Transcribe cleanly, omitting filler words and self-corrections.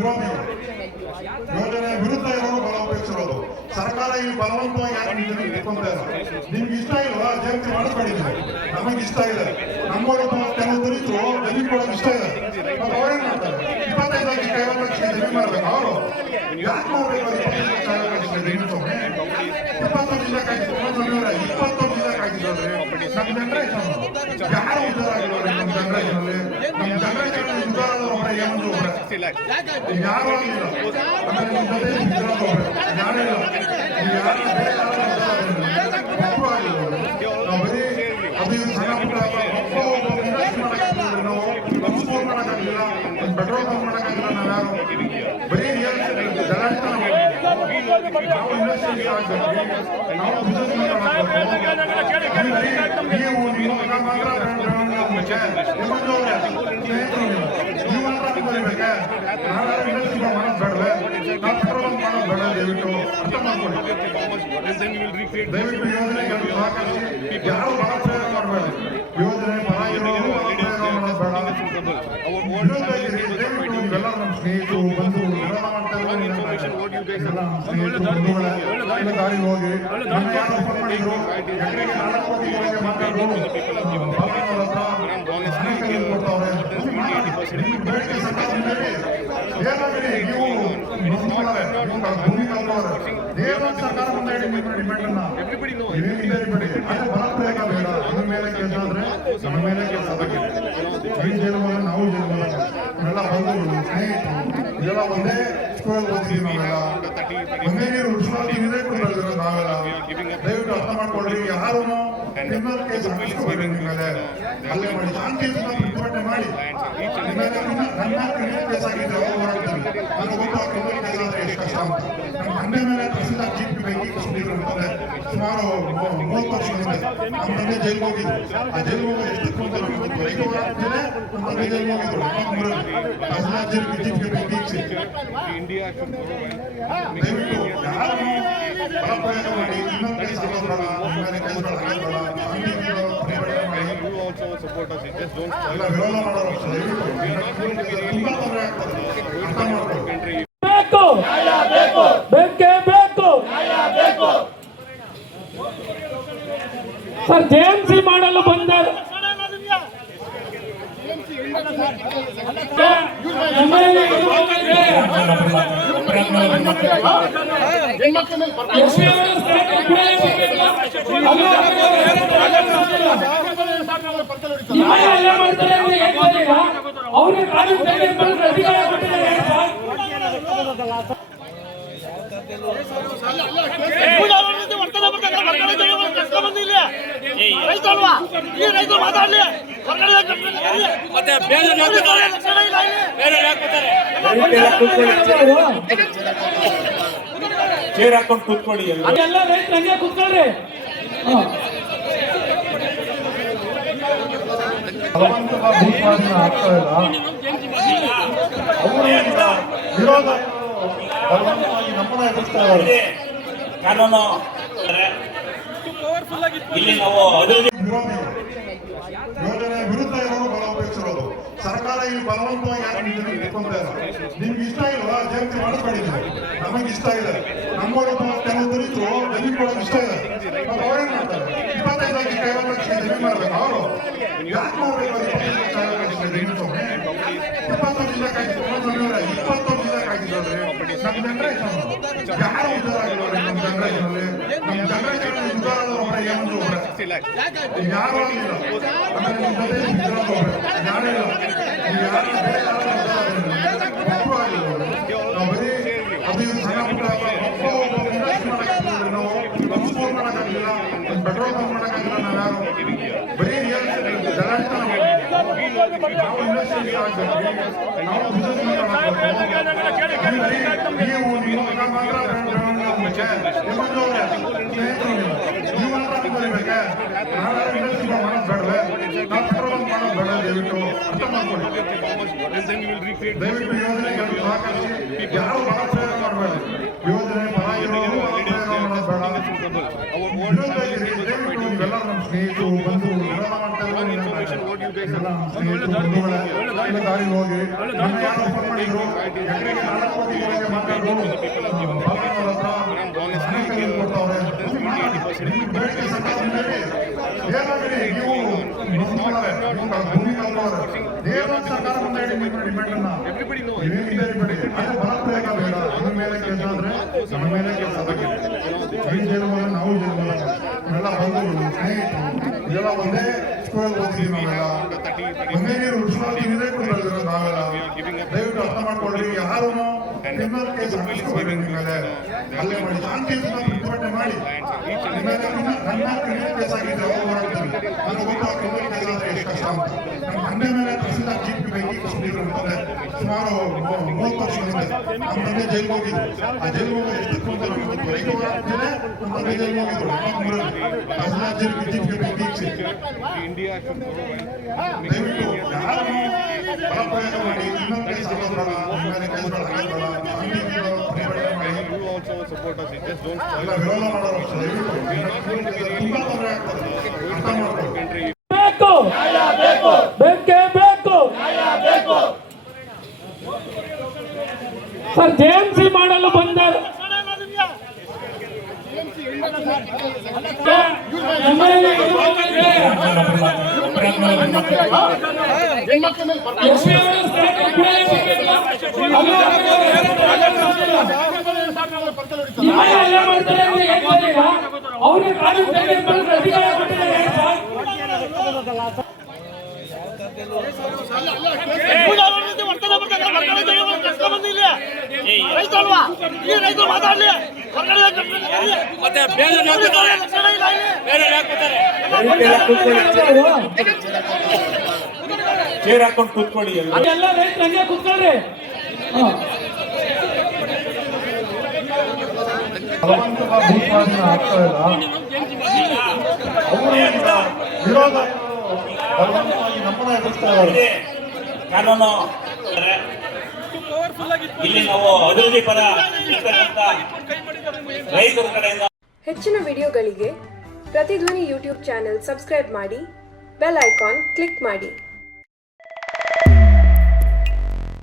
ವಿರೋಧಿಗಳು, ಯೋಜನೆ ವಿರುದ್ಧ ಇರೋರು ಬಲಾಪೇಕ್ಷಿರೋದು. ಸರ್ಕಾರ ಇಲ್ಲಿ ಬಲವಂತವಾಗಿ ಯಾರು ನಿಂತ್ಕೊಂತ ಇಲ್ಲ. ನಿಮ್ಗೆ ಇಷ್ಟ ಇಲ್ವಾ ಜಯಂತಿ ಮಾಡಿಸ್ಬೇಡಿ. ನಮಗೆ ಇಷ್ಟ ಇದೆ. ನಮ್ಮವರು ಕೆಲವು ದಲಿತರು ಜಮೀನು ಕೊಡೋದು ಇಷ್ಟ ಇದೆ. ಅವ್ರೇನ್ ಮಾಡ್ತಾರೆ? 25 ಲಕ್ಷ 50 ಲಕ್ಷ ಜಮೀನು ಮಾಡ್ಬೇಕು. ಅವರು ಯಾಕೆ ಮಾಡ್ಬೇಕು? 25 ಲಕ್ಷ 50 ಲಕ್ಷ ಜಮೀನು ಸೊಮ್ಮೆ 20 ವರ್ಷಕ್ಕಾಗಿದ್ದು 20 ವರ್ಷಕ್ಕಾಗಿದ್ದವ್ರೆ ನಮ್ಮ ಜನರೇಷನ್ ಯಾರು ಉದ್ದಾರ ಆಗಿರೋರು. ನಮ್ಮ ಜನರೇಷನ್ ಅಲ್ಲಿ ನಮ್ಮ ಜನರೇಷನ್ ಉದ್ದಾರ ಒಬ್ಬರೇ ಏನಂದ್ರು ಒಬ್ಬರೇ ಯಾರು ಆಗಿಲ್ಲ. ಆಮೇಲೆ ನಿಮ್ಮ ಜೊತೆ ಇರೋದು ಒಬ್ಬರೇ ಯಾರು ಇಲ್ಲ. ಯಾರು ಬೇರೆ ಯಾರು ಮಕ್ಕಳು ಆಗಿರೋರು. ನಾವು ಬರೀ ಅದು ಸಣ್ಣ ಪುಟ್ಟ ನಾವು ಬಸ್ ಫೋನ್ ಮಾಡೋಕ್ಕಾಗಿಲ್ಲ, ಒಂದು ಪೆಟ್ರೋಲ್ ಬಂಕ್ ಮಾಡೋಕ್ಕಾಗಿಲ್ಲ. ನಾವ್ಯಾರು ಬರೀ ರಿಯಲ್ ಜಲಾಂತರ ನಾವು ಇಂಡಸ್ಟ್ರಿ ಆಗ್ಬೇಕು, ನಾವು ಬಿಸ್ನೆಸ್ ನೀವು ಮಾತ್ರ ನೀವು ಮಾತ್ರ ಬರೀಬೇಕೆ? ನಾಳೆ ಇಂಡಸ್ಟ್ರಿ ಮಾಡೋದು ಬೇಡವೇ? ನಾವು ಪೆಟ್ರೋಲ್ ಬಂಕ್ ಮಾಡೋದು ಬೇಡ? ದಯವಿಟ್ಟು ಅರ್ಥ ಮಾಡ್ಕೊಳ್ಳಿ. ದಯವಿಟ್ಟು ಯೋಜನೆಗಳು ಸಹಕರಿಸಿ. ಯಾರು ಬಲ ಪ್ರಯೋಗ ಮಾಡಬೇಡ. ಯೋಜನೆ ಪರ ಇರೋರು ಬಲ ಪ್ರಯೋಗ ಮಾಡೋದು ಬೇಡ. ದಯವಿಟ್ಟು ನೀವೆಲ್ಲ ನಮ್ಮ ಸ್ನೇಹಿತರು ಬಂದು ವಿರೋಧ ಮಾಡ್ತಾ ಇರೋ ದಾರಿ ಹೋಗಿ ನನ್ನ ಯಾರು ಫೋನ್ ಮಾಡಿದ್ರು ಎಕರೆಗೆ 4 ಕೋಟಿ ಮಾತಾಡೋರು ಕೊಡ್ತಾವ್ರೆ. ಬೇಡಿಕೆ ಸರ್ಕಾರ ಏನಾಗ್ರಿ ನೀವು ಭೂಮಿ ಕಲ್ಪವ್ರೆ ದೇವರ ಸರ್ಕಾರ ಮುಂದೆ ಹೇಳಿ ನಿಮ್ಮ ಡಿಮ್ಯಾಂಡನ್ನ ಬೇಡಿ. ಅದೇ ಬಲ ಪ್ರಯೋಗ ಬೇಡ. ಅದ್ರ ಮೇಲೆ ಕೆಲಸ ಆದ್ರೆ ನಮ್ಮ ಮೇಲೆ ಕೆಲಸ ಆಗಿದೆ. ಜೈಲ್ಬಲ್ಲ ನಾವು ಜೈಲ್ಬಲ್ಲ ನಾವೆಲ್ಲ ಬಂದು ಸ್ನೇಹಿತರು ಇದೆಲ್ಲ ಒಂದೇ ಸ್ಕೂಲಲ್ಲಿ ಓದಿದ್ವಿ. ನಾವೆಲ್ಲ ಒಂದೇ ನೀರು ವಿಶ್ವಾಸ ಇದೇ ಕೊಡ್ತಾರೆ ನಾವೆಲ್ಲ. ದಯವಿಟ್ಟು ಅರ್ಥ ಮಾಡ್ಕೊಳ್ರಿ. ಯಾರು ಕ್ರಿಮಿನಲ್ ಕೇಸ್ ಹಾಕಿಸ್ಕೋಬೇಡಿ. ನಿಮ್ಮ ಮೇಲೆ ಅಲ್ಲೇ ಮಾಡಿ ಶಾಂತಿಯುತ ಪ್ರತಿಭಟನೆ ಮಾಡಿ. ನನ್ನ ಕ್ರಿಮಿನಲ್ ಕೇಸ್ ಆಗಿದೆ ಹೋರಾಡ್ತೀವಿ. ನನಗೆ ಗೊತ್ತು ಆ ಕ್ರಿಮಿನಲ್ ಕೇಸ್ ಆದ್ರೆ ಎಷ್ಟು ಕಷ್ಟ ಅಂತ. ನಮ್ಮ ತಂದೆ ಮೇಲೆ ಪ್ರಸಿದ್ಧ ಜೀಪ್ ಬೆಂಕಿ ಕಟ್ಟಿದ್ರು ಅಂತಂದ್ರೆ ಸುಮಾರು 30 ವರ್ಷಗಳಿಂದ ನಮ್ಮ ತಂದೆ ಜೈಲಿಗೆ ಹೋಗಿದ್ರು. ಆ ಜೈಲಿಗೆ ಹೋಗಿ ಎಷ್ಟು ರೈತ ಹೋರಾಡ್ತಿದ್ರೆ ನಮ್ಮ ತಂದೆ ಜೈಲಿಗೆ ಹೋಗಿದ್ರು. ಜೀಪ್ಗೆ ಬೆಂಕಿ ಇಚ್ಚಿ ದಯವಿಟ್ಟು ಯಾರು ಬಲ ಪ್ರಯೋಗ ಮಾಡಿ ಇನ್ನೊಂದು ಕೇಸ್ ಆಗೋದ್ರಲ್ಲ ಮೇಲೆ ಕೇಸ್ ಬೇಡ ಎಲ್ಲ ವಿರೋಧ ಮಾಡೋರು ತುಂಬಾ ತೊಂದರೆ ಆಗ್ತದೆ. ಅರ್ಥ ಮಾಡ್ಕೊಳ್ಳಿ. ಬೇಕೇ ಬೇಕು ಸರ್. ಜೆಎಂಸಿ ಮಾಡಲು ಬಂದ ಚೇರ್ ಹಾಕೊಂಡು ಕೂತ್ಕೊಳ್ಳಿ. ಎಲ್ಲ ರೈತರಂಗೆ ಕೂತ್ಕೊಳ್ರಿ. ವಿರೋಧ ನಮ್ಮನ್ನ ಎದುರಿಸ್ತಾ ಇದ್ದಾರೆ. ಕಾನೂನು ಇಲ್ಲಿ ನಾವು ಯೋಜನೆ ವಿರುದ್ಧ ಇರೋರು ಬಲಾಪೇಕ್ಷಿರೋದು. ಸರ್ಕಾರ ಇಲ್ಲಿ ಬಲವಂತವಾಗಿ ಯಾರು ನಿಂತ್ಕೊಂತ ಇಲ್ಲ. ನಿಮ್ಗೆ ಇಷ್ಟ ಇಲ್ವಾ ಜಯಂತಿ ಮಾಡಿಸ್ಬೇಡಿ. ನಮಗೆ ಇಷ್ಟ ಇದೆ. ನಮ್ಮವರು ಕೆಲವು ದಲಿತರು ಜಮೀನು ಕೊಡೋದು ಇಷ್ಟ ಇದೆ. ಅವ್ರೇನ್ ಮಾಡ್ತಾರೆ? 25 ಲಕ್ಷ 50 ಲಕ್ಷ ಜಮೀನು ಮಾಡ್ಬೇಕು. ಅವರು ಯಾಕೆ ಮಾಡ್ಬೇಕು? 25 ಲಕ್ಷ 50 ಲಕ್ಷ ಜಮೀನು ಸೊಮ್ಮೆ 20 ವರ್ಷಕ್ಕಾಗಿದ್ದು 20 ವರ್ಷಕ್ಕಾಗಿದ್ದವ್ರೆ ನಮ್ಮ ಜನರೇಷನ್ ಯಾರು ಉದ್ದಾರ ಆಗಿರೋರು. ನಮ್ಮ ಜನರೇಷನ್ ಅಲ್ಲಿ ನಮ್ಮ ಜನರೇಷನ್ ಉದ್ದಾರ ಒಬ್ಬರೇ ಏನಂದ್ರು ಒಬ್ಬರೇ ಯಾರು ಆಗಿಲ್ಲ. ಆಮೇಲೆ ನಿಮ್ಮ ಜೊತೆ ಇರೋದು ಒಬ್ಬರೇ ಯಾರು ಇಲ್ಲ. ಯಾರು ಬೇರೆ ಯಾರು ಮಕ್ಕಳು ಆಗಿರೋರು. ನಾವು ಬರೀ ಅದು ಸಣ್ಣ ಪುಟ್ಟ ಇಂಡಸ್ಟ್ರಿ ಮಾಡೋಕ್ಕಾಗಿಲ್ಲ. ನಾವು ಬಸ್ ಫೋನ್ ಮಾಡೋಕ್ಕಾಗಿಲ್ಲ, ಒಂದು ಪೆಟ್ರೋಲ್ ಬಂಕ್ ಮಾಡೋಕ್ಕಾಗಿಲ್ಲ. ನಾವ್ಯಾರು ಬರೀ ರಿಯಲ್ ಜಲಾಂತರ ನಾವು ಇಂಡಸ್ಟ್ರಿ ಆಗ್ಬೇಕು, ನಾವು ಬಿಸ್ನೆಸ್ ನೀವು ಮಾತ್ರ ನೀವು ಮಾತ್ರ ಬರೀಬೇಕೆ? ನಾಳೆ ಇಂಡಸ್ಟ್ರಿ ಮಾಡೋದು ಬೇಡವೇ? ನಾವು ಪೆಟ್ರೋಲ್ ಬಂಕ್ ಮಾಡೋದು ಬೇಡ? ದಯವಿಟ್ಟು ಅರ್ಥ ಮಾಡ್ಕೊಳ್ಳಿ. ದಯವಿಟ್ಟು ಯೋಜನೆಗಳು ಸಹಕರಿಸಿ. ಯಾರು ಬಲ ಪ್ರಯೋಗ ಮಾಡಬೇಡ. ಯೋಜನೆ ಪರ ಇರೋರು ಬಲ ಪ್ರಯೋಗ ಮಾಡೋದು ಬೇಡ. ದಯವಿಟ್ಟು ನೀವೆಲ್ಲ ನಮ್ಮ ಸ್ನೇಹಿತರು ಬಂದು ವಿರೋಧ ಮಾಡ್ತಾ ಇರೋ ಸ್ನೇಹಿತರು ಒಳ್ಳೆ ದಾರಿಲಿ ಹೋಗಿ ನನ್ನ ಯಾರು ಫೋನ್ ಮಾಡಿದ್ರು ಎಕರೆಗೆ 4 ಕೋಟಿಗಳಿಗೆ ಮಾತಾಡಿದ್ರು ಬಾಲಣ್ಣವ್ರ ಹತ್ರ ಅನೇಕ ನೀರು ಕೊಡ್ತಾವ್ರೆ ನಿಮ್ಗೆ ಬೇಡಿಕೆ ಸರ್ಕಾರ ಮುಂದೆ ಏನಾಗಲಿ ನೀವು ನೋಡ್ಕೊಳ್ಳೋರೆ ಭೂಮಿ ಕಲ್ಪವ್ರೆ ದೇವರ ಸರ್ಕಾರ ಮುಂದೆ ಹೇಳಿ ನಿಮ್ಮ ಡಿಮ್ಯಾಂಡ್ ಅನ್ನ ನೀವೇನಿದೆ ಬಿಡಿ ಅದೇ ಬಲಪ್ರಯೋಗ ಬೇಡ ಅದ್ರ ಮೇಲೆ ಕೆಲಸ ಆದ್ರೆ ನಮ್ಮ ಮೇಲೆ ಕೆಲಸ ಆಗಿದೆ ಈ ಜೈಲು ನಾವು ಜೈಲು ಇವೆಲ್ಲ ಬಂದು ಸ್ನೇಹಿತರು ಇದೆಲ್ಲ ಒಂದೇ ಸ್ಕೂಲಲ್ಲಿ ಓದ್ತೀವಿ ನಾವೆಲ್ಲ ಒಂದೇ ನೀರು ಉಳಿಸ್ಕೊಳ್ತೀವಿ ಕೊಟ್ಟಿರೋದು ನಾವೆಲ್ಲ ದಯವಿಟ್ಟು ಅರ್ಥ ಮಾಡ್ಕೊಳ್ರಿ ಯಾರು ಕ್ರಿಮಿನಲ್ ಕೇಸ್ ಹಾಕಿಸ್ಕೋಬೇಡಿ ನಿಮ್ಮ ಮೇಲೆ ಅಲ್ಲೇ ಮಾಡಿ ಶಾಂತಿಯುತ ಪ್ರತಿಭಟನೆ ಮಾಡಿ ನಿಮ್ಮ ಮೇಲೆ ನನ್ನ ಕ್ರಿಮಿನಲ್ ಕೇಸ್ ಆಗಿದೆ ಅವ್ರು ಹೋರಾಡ್ತೀವಿ ನನಗೆ ಗೊತ್ತು ಆ ಕ್ರಿಮಿನಲ್ ಕೇಸ್ ಆದ್ರೆ ಎಷ್ಟು ಕಷ್ಟ ಅಂತ ನಮ್ಮ ತಂದೆ ಮೇಲೆ ತಹಸೀಲ್ದಾರ್ ಜೀಪ್ ಬೆಂಕಿ ಕಟ್ಟಿದ್ರು ಅಂತಂದ್ರೆ ಸುಮಾರು 30 ವರ್ಷಗಳಿಂದ ನಮ್ಮ ತಂದೆ ಜೈಲಿಗೆ ಹೋಗಿದ್ರು ಆ ಜೈಲಿಗೆ ಹೋಗಿ ಎಷ್ಟು ರೈತ ಹೋರಾಡ್ತಿದ್ರೆ ನಮ್ಮ ತಂದೆ ಜೈಲಿಗೆ ಹೋಗಿದ್ರು ತಹಸೀಲ್ದಾರ್ ಜೀಪ್ಗೆ ಬೆಂಕಿ ಇಚ್ಚಿ ದಯವಿಟ್ಟು ಯಾರು ಬಲಪ್ರಯೋಗ ಮಾಡಿ ಇನ್ನೊಂದು ಕೇಸ್ ಆಗೋದ್ರಲ್ಲ ನಿಮ್ಮ ಮೇಲೆ ಕೇಸ್ಗಳು ಹಾಕೋದ್ರಲ್ಲ ಪ್ರತಿಭಟನೆ ಮಾಡಿ ಎಲ್ಲ ವಿರೋಧ ಮಾಡೋರು ದಯವಿಟ್ಟು ತುಂಬಾ ತೊಂದರೆ ಆಗ್ತದೆ ಅರ್ಥ ಮಾಡ್ಕೊಳ್ಳಿ ಬೇಕು ಬೇಕೇ ಬೇಕು ಸರ್ ಜೆಎಂಸಿ ಮಾಡಲು ಬಂದ ಅವ್ರಿಗೆ ಅಧಿಕಾರ ಕೊಟ್ಟಿದ್ದಾರೆ ಚೇರ್ ಹಾಕೊಂಡು ಕೂತ್ಕೊಳ್ಳಿ ಎಲ್ಲ. ಅದೆಲ್ಲ ರೈತರು ಹಂಗೆ ಕೂತ್ಕೊಳ್ರಿ. ಆಗ್ತಾ ಇಲ್ಲ ವಿರೋಧ ಬಲವಂತವಾಗಿ ನಮ್ಮನ್ನ ಎದುರಿಸ್ತಾ ಇದ್ದಾರೆ ಕಾನೂನು ಇಲ್ಲಿ ನಾವು ಅಭಿವೃದ್ಧಿ ಪರ ಇರ್ತಕ್ಕಂಥ ರೈತರ ಕಡೆಯಿಂದ ಹೆಚ್ಚಿನ ವಿಡಿಯೋಗಳಿಗೆ ಪ್ರತಿಧ್ವನಿ ಯೂಟ್ಯೂಬ್ ಚಾನೆಲ್ ಸಬ್ಸ್ಕ್ರೈಬ್ ಮಾಡಿ ಬೆಲ್ ಐಕಾನ್ ಕ್ಲಿಕ್ ಮಾಡಿ.